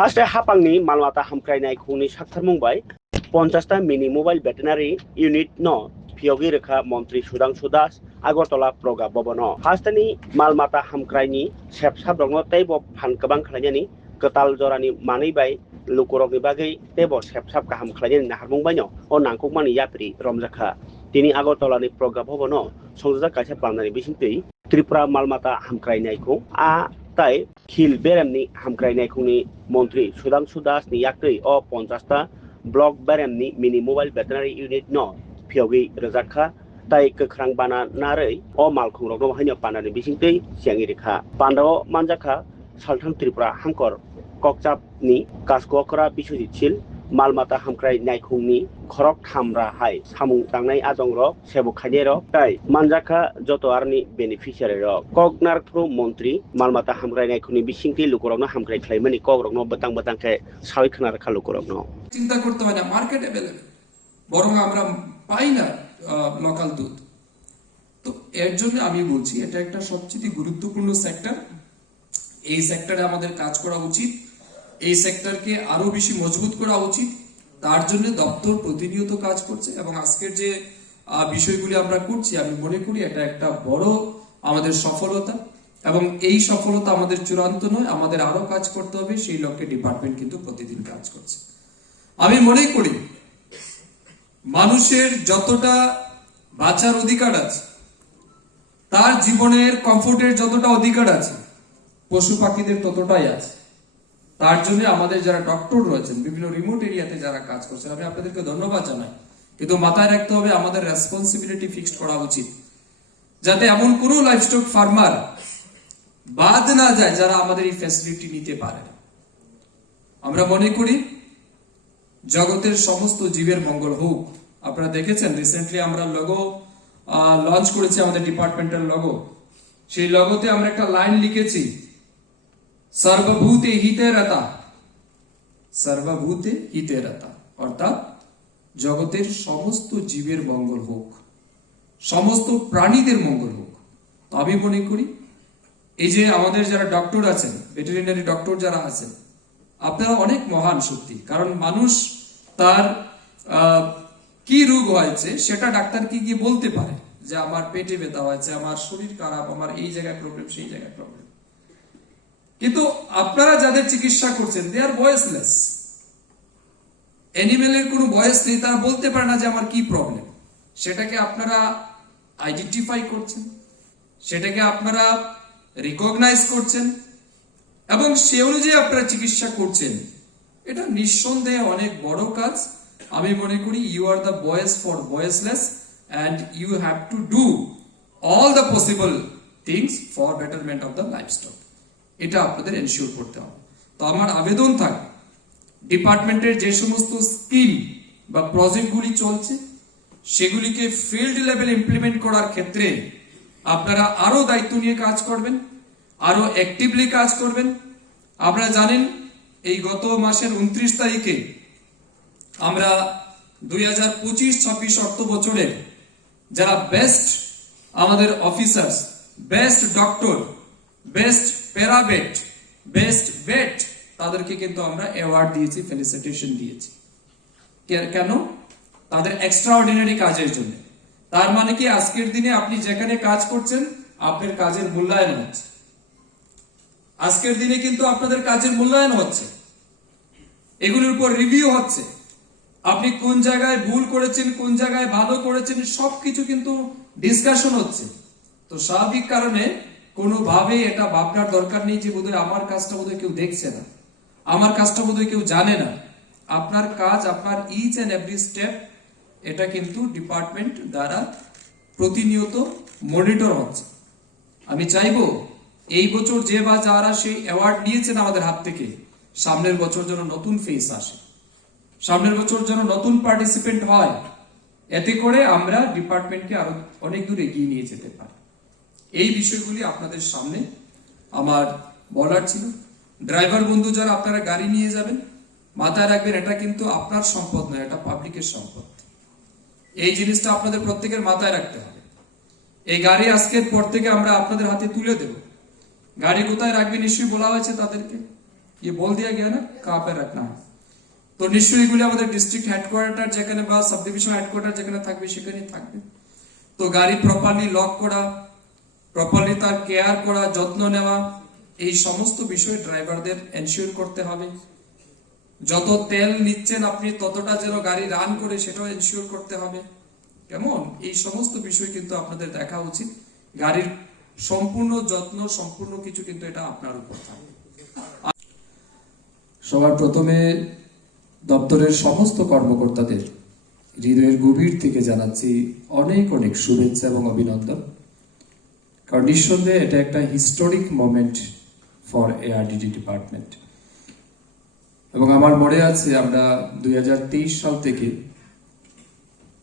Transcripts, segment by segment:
हास्टे हापांनि मालमाथा हामख्रायनाय खुंनि साक्थार मुंबाय 50टा मिनि mobile भेटेनारि unit न पियोगी रेखा मन्त्री सुधांशु दास आगरतला प्रगा भवन हास्टेनि मालमाथा हामख्रायनि सेबसाब दङ तैब फान गोबां खालायनायनि गोताल जरानि मानै बाय लुकुरकनि बागै तेब सेबसाब गाहाम खालायनायनि नाहारमुंबायनो अ नांकुकमानि यात्री रमजाखा दिनै आगरतलानि प्रगा भवन संजाजा कायसा खालामनानै बिसिंथै त्रिपुरा मालमाथा हामख्रायनायखौ ताई खिल बेरेमनि हामख्रायनायखौनि मन्त्री सुधांशु दासनि याक्तै अ 50टा ब्लक बेरेमनि मिनि मबाइल भेटेनारि इउनिट न पियोगी रोजाखा ताई गोख्रां बाना नारै अ मालखुंरगनो हायनो पानानि बिसिंथै सियांगि रेखा पान्डाव मानजाखा सालथान त्रिपुरा हांकर ककचापनि कासकरा बिश्वजित शील मालमाथा हामख्राय नायखुंनि खरक थामरा हाय सामुं दांनाय आदं रक सेबु खायदे रक ताई मानजाखा जत आरनि बेनिफिशियारि रक कगनारफ्रु मन्त्री मालमाथा हामख्राय नायखुंनि बिसिंथि लुकुरगनो हामख्राय खालायमानि कगरगनो बतां बतांखे सावै खोनार खालुकुरगनो চিন্তা করতে হয় না, মার্কেট অ্যাভেলেবল, বরং আমরা পাই না লোকাল দুধ। তো এর জন্য আমি বলছি এটা একটা সবচেয়ে গুরুত্বপূর্ণ সেক্টর। এই সেক্টরে আমাদের কাজ করা উচিত, এই সেক্টরকে আরো বেশি মজবুত করা উচিত। তার জন্য দপ্তর প্রতিনিয়ত কাজ করছে এবং আজকের যে বিষয়গুলি আমরা করছি আমি মনে করি এটা একটা বড় আমাদের সফলতা এবং এই সফলতা আমাদের চূড়ান্ত নয়, আমাদের আরো কাজ করতে হবে। সেই লক্ষ্যে ডিপার্টমেন্ট কিন্তু প্রতিদিন কাজ করছে। আমি মনে করি মানুষের যতটা বাঁচার অধিকার আছে, তার জীবনের কমফোর্টের যতটা অধিকার আছে, পশু পাখিদের ততটাই আছে। তার জন্য আমাদের যারা ডক্টর রয়েছেন বিভিন্ন রিমোট এরিয়াতে যারা কাজ করছেন আমি আপনাদেরকে ধন্যবাদ জানাই, কিন্তু মাথায় রাখতে হবে আমাদের রেসপন্সিবিলিটি ফিক্সড করা উচিত, যাতে এমন কোনো লাইভস্টক ফার্মার বাদ না যায় যারা আমাদের এই ফ্যাসিলিটি নিতে পারে। আমরা মনে করি জগতের সমস্ত জীবের মঙ্গল হোক। আপনারা দেখেছেন রিসেন্টলি আমরা লোগো লঞ্চ করেছি, আমাদের ডিপার্টমেন্টের লোগো। সেই লোগোতে আমরা একটা লাইন লিখেছি, সর্বভূতে হিতে রতা, সর্বভূতে হিতে রতা, অর্থাৎ জগতের সমস্ত জীবের মঙ্গল হোক, সমস্ত প্রাণীদের মঙ্গল হোক। তো আমি মনে করি এই যে আমাদের যারা ডক্টর আছেন, ভেটেরিনারি ডক্টর যারা আছেন, আপনারা অনেক মহান সত্যি। কারণ মানুষ তার কি রোগ হয়েছে সেটা ডাক্তারকে গিয়ে বলতে পারে যে আমার পেটে ব্যথা হয়েছে, আমার শরীর খারাপ, আমার এই জায়গায় প্রবলেম, সেই জায়গায় প্রবলেম। কিন্তু আপনারা যাদের চিকিৎসা করছেন দে আর ভয়েসলেস। অ্যানিমেলের কোনো ভয়েস নেই, তারা বলতে পারে না যে আমার কি প্রবলেম। সেটাকে আপনারা আইডেন্টিফাই করছেন, সেটাকে আপনারা রিকগনাইজ করছেন এবং সে অনুযায়ী আপনারা চিকিৎসা করছেন। এটা নিঃসন্দেহে অনেক বড় কাজ। আমি মনে করি you are the voice for voiceless and you have to do all the possible things for betterment of the livestock. এটা আপনাদের এনশিওর করতে হবে। তো আমার আবেদন থাকে ডিপার্টমেন্টের যে সমস্ত স্কিম বা প্রজেক্টগুলি চলছে সেগুলিকে ফিল্ড লেভেল ইমপ্লিমেন্ট করার ক্ষেত্রে আপনারা আরো দায়িত্ব নিয়ে কাজ করবেন, আরো অ্যাক্টিভলি কাজ করবেন। আপনারা জানেন এই গত মাসের 29 তারিখে আমরা 2025-26 অর্থ বছরের যারা বেস্ট আমাদের officers, best doctor, best paravet, best vet, তাদেরকে কিন্তু আমরা অ্যাওয়ার্ড দিয়েছি, ফেলিসিটেশন দিয়েছি। কেন? তাদের এক্সট্রাঅর্ডিনারি কাজের জন্য। তার মানে কি আজকের দিনে আপনি যেখানে কাজ করছেন আপনার কাজের মূল্যায়ন হচ্ছে। আজকের দিনে কিন্তু আপনাদের কাজের মূল্যায়ন হচ্ছে, এগুলোর উপর রিভিউ হচ্ছে। আপনি কোন জায়গায় ভুল করেছেন, কোন জায়গায় ভালো করেছেন, সবকিছু কিন্তু ডিসকাশন হচ্ছে। তো স্বাভাবিক কারণে কোনোভাবে এটা ভাবনার দরকার নেই যে বোধহয় আমার কাজটা বোধহয় কেউ দেখছে না, আমার কাজটা বোধহয় কেউ জানে না। আপনার কাজ, আপনার ইচ এন্ড এভরি স্টেপ, এটা কিন্তু ডিপার্টমেন্ট দ্বারা প্রতিনিয়ত মনিটর হচ্ছে। আমি চাইবো এই বছর যে বা যারা সেই অ্যাওয়ার্ড নিয়েছেন আমাদের হাত থেকে, সামনের বছর যেন নতুন ফেস আসে, সামনের বছর যেন নতুন পার্টিসিপেন্ট হয়, এতে করে আমরা ডিপার্টমেন্টকে আরো অনেক দূর এগিয়ে নিয়ে যেতে পারি। এই বিষয়গুলি আপনাদের সামনে আমার বলার ছিল। ড্রাইভার বন্ধু যারা আপনারা গাড়ি নিয়ে যাবেন, মাথায় রাখবেন এটা কিন্তু আপনার সম্পদ নয়, এটা পাবলিকের সম্পদ। এই জিনিসটা আপনাদের প্রত্যেকের মাথায় রাখতে হবে। এই গাড়ি আজকের পর থেকে আমরা আপনাদের হাতে তুলে দেব। গাড়ি কোথায় রাখবেন নিশ্চয়ই বলা হয়েছে তাদেরকে। ये बोल दिया गया ना कहाँ पे रखना है। তো নিশ্চয়ই এগুলি আমাদের ডিস্ট্রিক্ট হেডকোয়ার্টার যেখানে বা সাব ডিভিশন হেডকোয়ার্টার যেখানে থাকবে সেখানেই থাকবে। তো গাড়ি প্রপারলি লক করা, প্রপারলি তার কেয়ার করা, যত্ন নেওয়া, এই সমস্ত বিষয় ড্রাইভারদের এনশিওর করতে হবে। যত তেল নিচ্ছেন আপনি ততটা যেন গাড়ি রান করে সেটাও এনশিওর করতে হবে। কেমন, এই সমস্ত বিষয় কিন্তু আপনাদের দেখা উচিত। গাড়ির সম্পূর্ণ যত্ন, সম্পূর্ণ কিছু কিন্তু এটা আপনার উপর থাকবে। সবার প্রথমে দপ্তরের সমস্ত কর্মকর্তাদের হৃদয়ের গভীর থেকে জানাচ্ছি অনেক অনেক শুভেচ্ছা এবং অভিনন্দন। কারণ নিঃসন্দেহে এটা একটা historic moment for ARDD department. এবং আমার মনে আছে আমরা 2023 সাল থেকে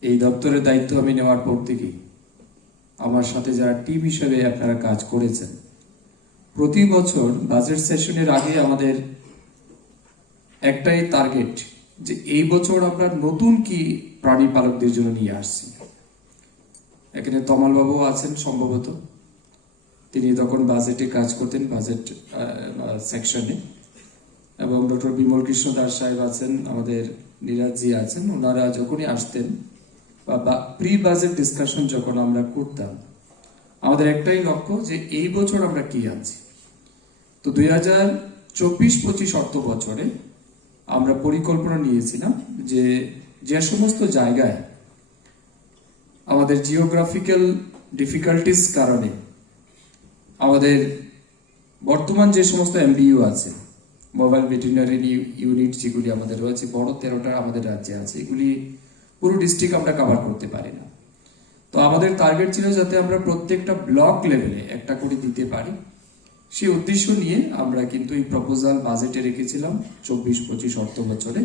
এই দপ্তরের দায়িত্ব আমি নেওয়ার পর থেকেই আমার সাথে যারা টিম হিসেবে আপনারা কাজ করেছেন, প্রতি বছর বাজেট সেশনের আগে আমাদের একটাই টার্গেট যে এই বছর আমরা নতুন কি প্রাণী পালকদের জন্য নিয়ে আসছি। এখানে তমাল বাবু আছেন সম্ভবত, তিনি তখন বাজেটে কাজ করতেন, বাজেট সেকশনে, এবং ডক্টর বিমল কৃষ্ণ দাস সাহেব আছেন, আমাদের নীরাজি আছেন। ওনারা যখনই আসতেন বা প্রি বাজেট ডিসকাশন যখন আমরা করতাম, আমাদের একটাই লক্ষ্য যে এই বছর আমরা কি আনছি। তো 2024-25 অর্থ বছরে আমরা পরিকল্পনা নিয়েছিলাম যে যে সমস্ত জায়গায় আমাদের জিওগ্রাফিক্যাল ডিফিকাল্টিস কারণে আমাদের বর্তমান যে সমস্ত এমবিইউ আছে, মোবাইল ভেটেরিনারি ইউনিট যেগুলি আমাদের রয়েছে, বড় 13টা আমাদের রাজ্যে আছে, এগুলি পুরো ডিস্ট্রিক্ট আমরা কভার করতে পারি না। তো আমাদের টার্গেট ছিল যাতে আমরা প্রত্যেকটা ব্লক লেভেলে একটা করে দিতে পারি। সেই উদ্দেশ্য নিয়ে আমরা কিন্তু এই প্রপোজাল বাজেটে রেখেছিলাম 24-25 অর্থ বছরে,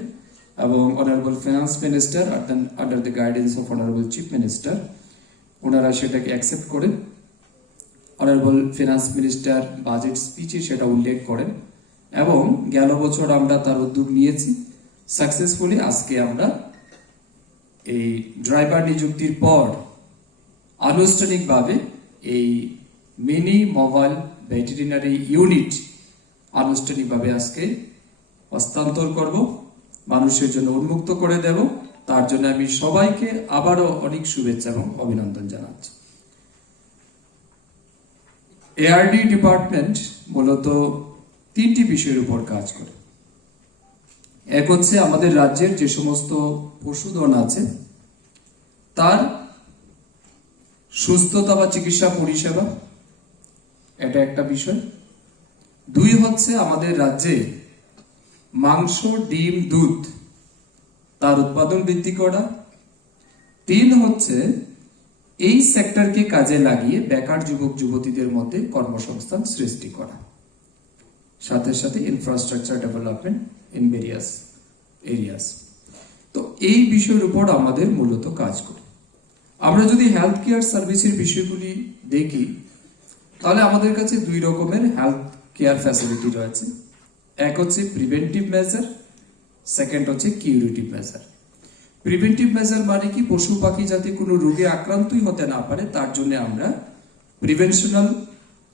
এবং honourable finance minister under the guidance of honourable chief minister ওনারা সেটাকে অ্যাকসেপ্ট করেন। অনারেবল ফিনান্স মিনিস্টার বাজেট স্পিচে সেটা উল্লেখ করেন, এবং গেল বছর আমরা তার উদ্যোগ নিয়েছি সাকসেসফুলি। আজকে আমরা এই ড্রাইভার নিযুক্তির পর আনুষ্ঠানিকভাবে এই মিনি মোবাইল ভেটেরিনারি ইউনিট আনুষ্ঠানিকভাবে আজকে হস্তান্তর করব, মানুষের জন্য উন্মুক্ত করে দেব। তার জন্য আমি সবাইকে আবারও অনেক শুভেচ্ছা এবং অভিনন্দন জানাচ্ছি। এআরডি ডিপার্টমেন্ট মূলত 3টি বিষয়ের উপর কাজ করে। এক হচ্ছে আমাদের রাজ্যের যে সমস্ত পশুধন আছে তার সুস্থতা বা চিকিৎসা পরিষেবা, এটা একটা বিষয়। 2 হচ্ছে আমাদের রাজ্যে মাংস, ডিম, দুধ তার উৎপাদন বৃদ্ধি করা। 3 হচ্ছে এই সেক্টরকে কাজে লাগিয়ে বেকার যুবক যুবতীদের মধ্যে কর্মসংস্থান সৃষ্টি করা, সাথে সাথে infrastructure development in various areas. তো এই বিষয়ের উপর আমাদের মূলত কাজ করি। আমরা যদি হেলথ কেয়ার সার্ভিসের বিষয়গুলি দেখি, তাহলে আমাদের কাছে 2 রকমের হেলথ কেয়ার ফ্যাসিলিটি রয়েছে। এক হচ্ছে প্রিভেন্টিভ মেজার, সেকেন্ড হচ্ছে কিউরেটিভ মেজার। প্রিভেন্টিভ মেজার মানে কি, পশু পাখি যাতে কোনো রোগে আক্রান্তই হতে না পারে তার জন্য আমরা প্রিভেনশনাল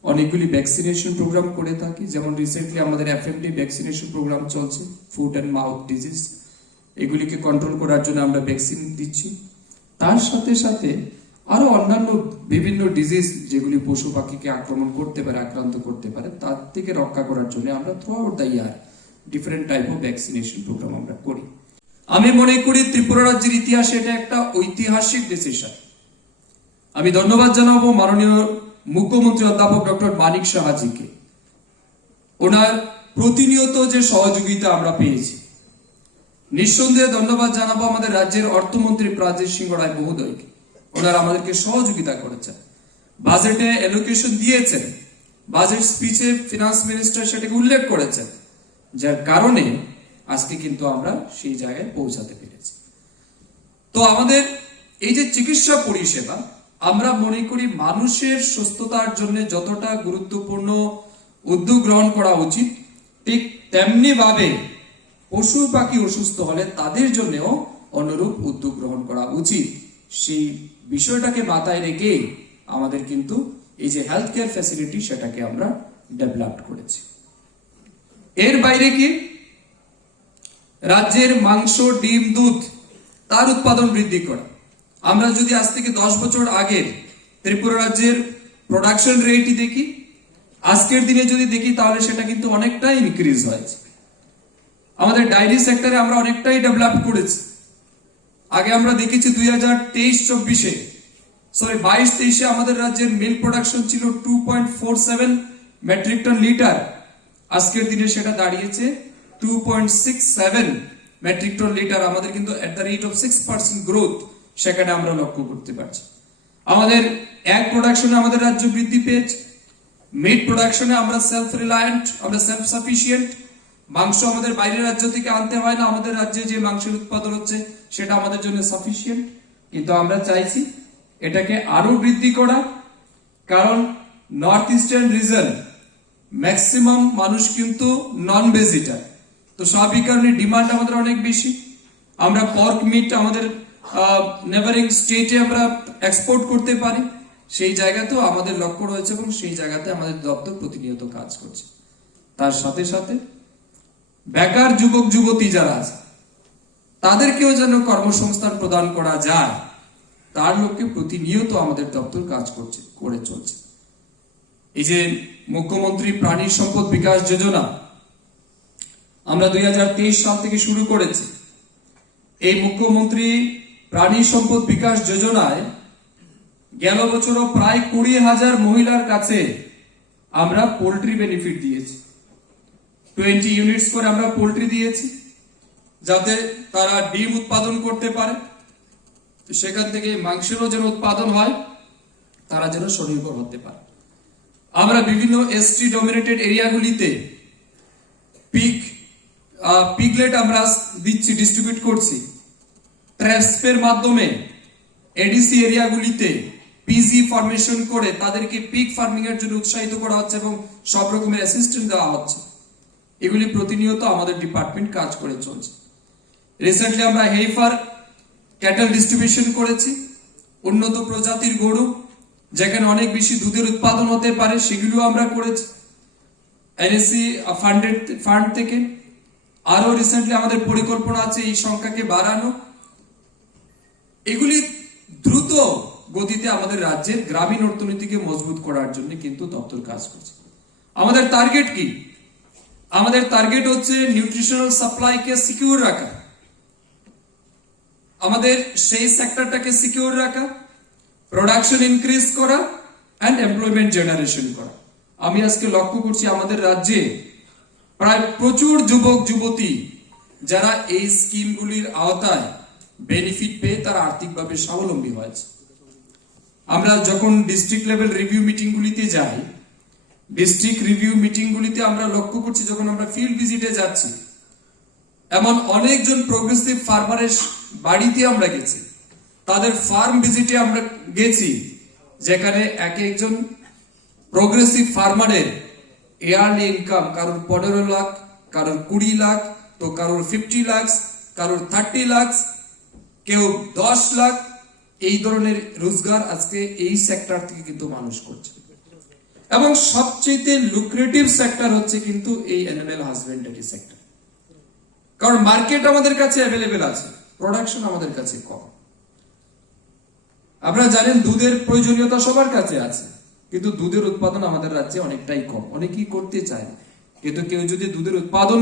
অনেকগুলি ভ্যাকসিনেশন প্রোগ্রাম করে থাকি। যেমন রিসেন্টলি আমাদের এফএমডি ভ্যাকসিনেশন প্রোগ্রাম চলছে, ফুট অ্যান্ড মাউথ ডিজিজ, এগুলিকে কন্ট্রোল করার জন্য আমরা ভ্যাকসিন দিচ্ছি। তার সাথে সাথে আরো অন্যান্য বিভিন্ন ডিজিজ যেগুলি পশু পাখিকে আক্রমণ করতে পারে, আক্রান্ত করতে পারে, তার থেকে রক্ষা করার জন্য আমরা throughout the year different type of vaccination program আমরা করি। আমি মনে করি ত্রিপুরা রাজ্যের ইতিহাসে এটা একটা ঐতিহাসিক ডিসিশন। আমি ধন্যবাদ জানাবো মাননীয় মুখ্যমন্ত্রী অধ্যাপক ডক্টর মানিক সাহাজিকে। ওনার প্রতিনিয়ত যে সহযোগিতা আমরা পেয়েছি, নিঃসন্দেহে ধন্যবাদ জানাবো আমাদের রাজ্যের অর্থমন্ত্রী প্রাজেশ সিংহ রায় মহোদয়কে। ওনারা আমাদেরকে সহযোগিতা করেছেন, বাজেটে অ্যালোকেশন দিয়েছেন, বাজেট স্পিচে ফিনান্স মিনিস্টার সেটাকে উল্লেখ করেছেন, যার কারণে আজকে কিন্তু আমরা সেই জায়গায় পৌঁছাতে পেরেছি। তো আমাদের এই যে চিকিৎসা পরিষেবা, আমরা মনে করি মানুষের সুস্থতার জন্য যতটা গুরুত্বপূর্ণ উদ্যোগ গ্রহণ করা উচিত, ঠিক তেমনি ভাবে পশু পাখি অসুস্থ হলে তাদের জন্যও অনুরূপ উদ্যোগ গ্রহণ করা উচিত। সেই বিষয়টাকে মাথায় রেখে আমাদের কিন্তু এই যে হেলথ কেয়ার ফ্যাসিলিটি সেটাকে আমরা ডেভেলপ করেছি। এর বাইরে কি রাজ্যের মাংস, ডিম, দুধ তার উৎপাদন বৃদ্ধি করা। আমরা যদি আজ থেকে 10 বছর আগের ত্রিপুরা রাজ্যের প্রোডাকশন রেটই দেখি, আজকের দিনে যদি দেখি তাহলে সেটা কিন্তু অনেকটাই ইনক্রিজ হয়েছে। আমাদের ডায়েরি সেক্টরে আমরা অনেকটাই ডেভেলপ করেছি। আগে আমরা দেখেছি 22-23 আমাদের রাজ্যের মিল্ক প্রোডাকশন ছিল 2.47 মেট্রিক টন লিটার। আজকের দিনে সেটা দাঁড়িয়েছে 2.67 মেট্রিক টন লিটার। আমাদের কিন্তু at the rate of 6% growth সেখানে আমরা লক্ষ্য করতে পারছি। আমাদের এগ প্রোডাকশনে আমাদের রাজ্য বৃদ্ধি পেয়েছে। মিট প্রোডাকশনে আমরা সেলফ রিলায়েন্ট, আমরা সেলফ সাফিসিয়েন্ট। মাংস আমাদের বাইরের রাজ্য থেকে আনতে হয় না, আমাদের রাজ্যে যে মাংসের উৎপাদন হচ্ছে সেটা আমাদের জন্য সাফিসিয়েন্ট। কিন্তু আমরা চাইছি এটাকে আরো বৃদ্ধি করা, কারণ নর্থ ইস্টার্ন রিজন ম্যাক্সিমাম মানুষ কিন্তু নন ভেজিটার, তো স্বাভাবিক কারণে ডিমান্ড আমাদের অনেক বেশি। আমরা পর্ক মিট আমাদের নেভারিং স্টেটে আমরা এক্সপোর্ট করতে পারি, সেই জায়গাতেও আমাদের লক্ষ্য রয়েছে এবং সেই জায়গাতে আমাদের দপ্তর প্রতিনিয়ত কাজ করছে। তার সাথে সাথে বেকার যুবক যুবতী যারা আছে তাদেরকেও যেন কর্মসংস্থান প্রদান করা যায়, তার লক্ষ্যে প্রতিনিয়ত আমাদের দপ্তর কাজ করে চলছে। এই যে মুখ্যমন্ত্রী প্রাণী সম্পদ বিকাশ যোজনা আমরা 2023 সাল থেকে শুরু করেছি। এই মুখ্যমন্ত্রী প্রাণী সম্পদ বিকাশ যোজনায় গেল বছরও প্রায় 20,000 মহিলার কাছে আমরা পোল্ট্রি বেনিফিট দিয়েছি। 20 ইউনিটস করে আমরা পোল্ট্রি দিয়েছি, যাতে তারা ডিম উৎপাদন করতে পারে, তো সেখান থেকে মাংসেরও যেন উৎপাদন হয়, তারা যেন স্বনির্ভর হতে পারে। আমরা বিভিন্ন এসটি ডমিনেটেড এরিয়াগুলিতে পিগলেট আমরা দিচ্ছি, ডিস্ট্রিবিউট করছি। ট্র্যাপসের মাধ্যমে এডিসি এরিয়াগুলিতে পিজি ফরমেশন করে তাদেরকে পিগ ফার্মিং এর জন্য উৎসাহিত করা হচ্ছে এবং সব রকমের অ্যাসিস্ট্যান্ট দেওয়া হচ্ছে। এগুলি প্রতিনিয়ত আমাদের ডিপার্টমেন্ট কাজ করে চলছে। রিসেন্টলি আমরা হেইফার ক্যাটেল ডিস্ট্রিবিউশন করেছি, উন্নত প্রজাতির গরু যেখানে অনেক বেশি দুধের উৎপাদন হতে পারে, সেগুলো আমরা করেছি এনএসসি ফান্ড থেকে। আরো রিসেন্টলি আমাদের পরিকল্পনা আছে এই সংখ্যাকে বাড়ানো। এগুলি দ্রুত গতিতে আমাদের রাজ্যের গ্রামীণ অর্থনীতিকে মজবুত করার জন্য কিন্তু দপ্তর কাজ করছে। আমাদের টার্গেট কি? আমাদের টার্গেট হচ্ছে নিউট্রিশনাল সাপ্লাইকে সিকিউর রাখা, আমাদের সেই সেক্টরটাকে সিকিউর রাখা, প্রোডাকশন ইনক্রিজ করা এন্ড এমপ্লয়মেন্ট জেনারেশন করা। আমি আজকে লক্ষ্য করছি আমাদের রাজ্যে প্রায় প্রচুর যুবক যুবতী যারা এই স্কিমগুলির আওতায় বেনিফিট পেয়ে তারা আর্থিকভাবে স্বাবলম্বী হয়েছে। আমরা যখন ডিস্ট্রিক্ট লেভেল রিভিউ মিটিংগুলিতে যাই, ডিস্ট্রিক্ট রিভিউ মিটিংগুলিতে আমরা লক্ষ্য করছি, যখন আমরা ফিল্ড ভিজিটে যাচ্ছি, এমন অনেকজন প্রোগ্রেসিভ ফার্মারের বাড়িতে আমরা গেছি, তাদের ফার্ম ভিজিটে আমরা গেছি, যেখানে এক একজন প্রোগ্রেসিভ ফার্মারের ইয়ারলি ইনকাম কারোর 15 লাখ, কারোর 20 লাখ, তো কারোর 50 লাখ, কারোর 30 লাখ, কেউ 10 লাখ। এই ধরনের রোজগার আজকে এই সেক্টর থেকে কিন্তু মানুষ করছে। এবং সবচেয়ে লুক্রেটিভ সেক্টর হচ্ছে কিন্তু এই অ্যানিমাল হাজবেন্ডারি সেক্টর, কারণ মার্কেট আমাদের কাছে অ্যাভেলেবেল আছে, প্রোডাকশন আমাদের কাছে কম। আপনারা জানেন দুধের প্রয়োজনীয়তা সবার কাছে আছে, কিন্তু দুধের উৎপাদন আমাদের রাজ্যে অনেকটাই কম। অনেকেই করতে চায়, কিন্তু কেউ যদি দুধের উৎপাদন